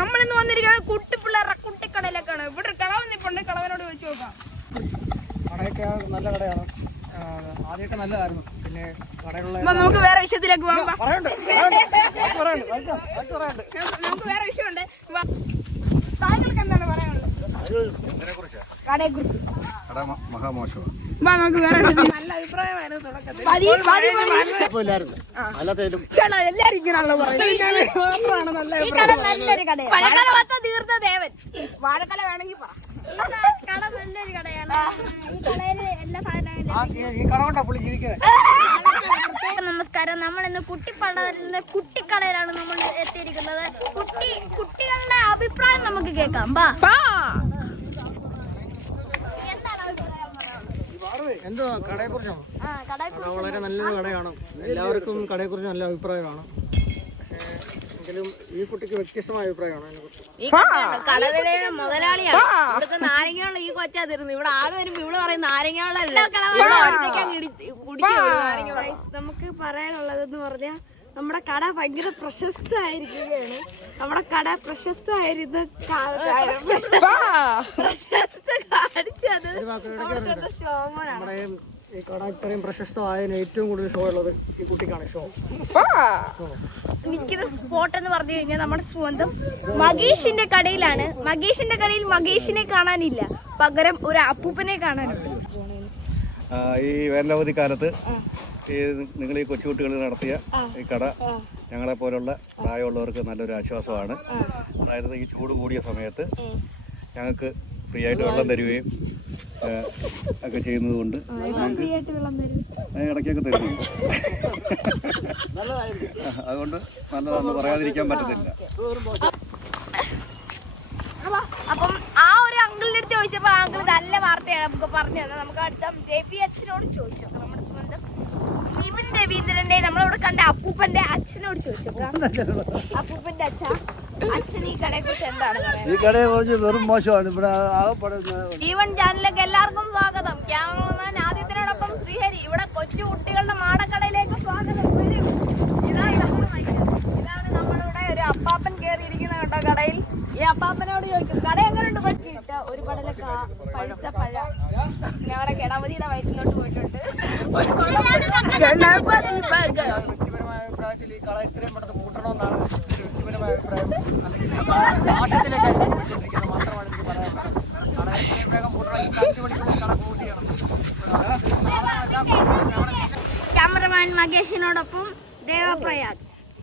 നമ്മളിന്ന് വന്നിരിക്കുന്നത് കുട്ടിപ്പിള്ളേരുടെ കുട്ടിക്കടയിലേക്കാണ്. ഇവിടെ ഒരു കളവ് നിപ്പുണ്ട്, കളവനോട് ചോദിച്ചു നോക്കാം. കടയൊക്കെ നല്ല കടയാണ്, ആദ്യമൊക്കെ നല്ലതായിരുന്നു. പിന്നെ കടയിലുള്ള നമുക്ക് വേറെ വിഷയത്തിലേക്ക് പോകാം. നമുക്ക് വേറെ വിഷയമുണ്ട്. താങ്കൾക്ക് എന്താണ് പറയാനുള്ളത് കടയെ കുറിച്ച്? മഹാമോശമാണ്. നമുക്ക് വേറെ നല്ല അഭിപ്രായമായിരുന്നു തുടക്കത്തിൽ. എല്ലാരും ഇങ്ങനെയാണല്ലോ പറയുന്നത്. ഈ കട നല്ലൊരു കടയാണ്. പഴക്കല പത്ത തീർത്ത ദേവൻ. വാഴക്കല വേണമെങ്കിൽ പറ. കട നല്ലൊരു കടയാണ്. ഈ കടയില് എല്ലാ സാധനങ്ങളും. നമസ്കാരം. നമ്മൾ ഇന്ന് കുട്ടിക്കടയിലാണ് നമ്മൾ എത്തിയിരിക്കുന്നത്. കുട്ടികളുടെ അഭിപ്രായം നമുക്ക് കേൾക്കാം. എന്തോ കടയെ കുറിച്ചാണോ? വളരെ നല്ലൊരു കടയാണ്. എല്ലാവർക്കും കടയെ കുറിച്ച് നല്ല അഭിപ്രായമാണ്. എങ്കിലും ഈ കുട്ടിക്ക് വ്യത്യസ്തമായ അഭിപ്രായമാണ് അതിനെക്കുറിച്ച്. ഈ കടയുടെ മുതലാളിയാണ്. ഇവിടുത്തെ നാരങ്ങയുള്ള ഈ കൊച്ചാ തരുന്നു. ഇവിടെ ആള് വരുമ്പോ ഇവിടെ പറയും നാരങ്ങകളല്ല, നമുക്ക് പറയാനുള്ളതെന്ന് പറഞ്ഞാൽ നമ്മുടെ കട ഭയങ്കര പ്രശസ്തമായിരിക്കുകയാണ്. നമ്മുടെ കട പ്രശസ്തമായിരുന്നു കാണിച്ചത് നമ്മുടെ ഈ കട ഇത്രയും പ്രശസ്തമായതിന് ഏറ്റവും കൂടുതൽ ഷോ ഉള്ളത് ഈ കുട്ടിക്കാണ്. ഷോ നിൽക്കുന്ന സ്പോട്ട് എന്ന് പറഞ്ഞു കഴിഞ്ഞാൽ നമ്മുടെ സ്വന്തം മഗീഷിന്റെ കടയിലാണ്. മഗീഷിന്റെ കടയിൽ മഗീഷിനെ കാണാനില്ല, പകരം ഒരു അപ്പൂപ്പനെ കാണാനുണ്ട്. ഈ വേനലവധിക്കാലത്ത് നിങ്ങൾ ഈ കൊച്ചുകുട്ടികൾ നടത്തിയ ഈ കട ഞങ്ങളെ പോലുള്ള പ്രായമുള്ളവർക്ക് നല്ലൊരു ആശ്വാസമാണ്. അതായത് ഈ ചൂട് കൂടിയ സമയത്ത് ഞങ്ങൾക്ക് ഫ്രീ ആയിട്ട് വെള്ളം തരികയും ഒക്കെ ചെയ്യുന്നത് കൊണ്ട് ഇടയ്ക്കൊക്കെ തരുന്നുണ്ട്. അതുകൊണ്ട് നല്ലതാണെന്ന് പറയാതിരിക്കാൻ പറ്റത്തില്ല. അപ്പം ആ ഒരു അങ്കിളിന്റെ അടുത്ത് ചോദിച്ചപ്പോ അങ്കിൾ നല്ല വാർത്തയാണ് നമുക്ക് പറഞ്ഞു തന്നെ. നമുക്ക് അടുത്ത രവി അച്ഛനോട് ചോദിച്ചു, നമ്മുടെ സ്വന്തം നിവിൻ രവീന്ദ്രന്റെ നമ്മളിവിടെ കണ്ട അപ്പൂപ്പന്റെ അച്ഛനോട് ചോദിച്ചു. അപ്പൂപ്പന്റെ അച്ഛൻ ഈ കടയെ കുറിച്ച് എന്താണ് പറയുന്നത്? ഈ കടയെ കുറിച്ച് വെറും മോശമാണ്. ഇവിടെ ഈവൻ ചാനലിലേക്ക് എല്ലാവർക്കും സ്വാഗതം. ക്യാമറമാൻ ആദിത്യനോടൊപ്പം ശ്രീഹരി. ഇവിടെ കൊച്ചു കുട്ടികളുടെ മാടക്കടയിലേക്ക് സ്വാഗതം. വരും. ഇതാണ് നമ്മളിവിടെ ഒരു അപ്പാപ്പൻ കയറിയിരിക്കുന്ന കേട്ടോ കടയിൽ. ഈ അപ്പാപ്പനോട് ചോദിക്കും കട എങ്ങനെയുണ്ട്? പറ്റിയിട്ട ഒരു പടല പഴുത്ത പഴ ഞങ്ങളുടെ ഗണപതിയുടെ വയറ്റിലോട്ട് പോയിട്ടുണ്ട്. വ്യക്തിപരമായ അഭിപ്രായത്തിൽ ഈ കട ഇത്രയും പെട്ടെന്ന് പൂട്ടണമെന്നാണ് വ്യക്തിപരമായ അഭിപ്രായം. നാശത്തിലേക്കായിരിക്കും മാത്രമാണ് എനിക്ക് പറയാനുള്ളത്. കട എത്രയും വേഗം പൂട്ടണം. ഈ 5 മണിക്കുള്ളിൽ കട ക്ലോസ് ചെയ്യണം. ക്യാമറമാൻ മകേഷിനോടൊപ്പം ദേവപ്രയാഗ്.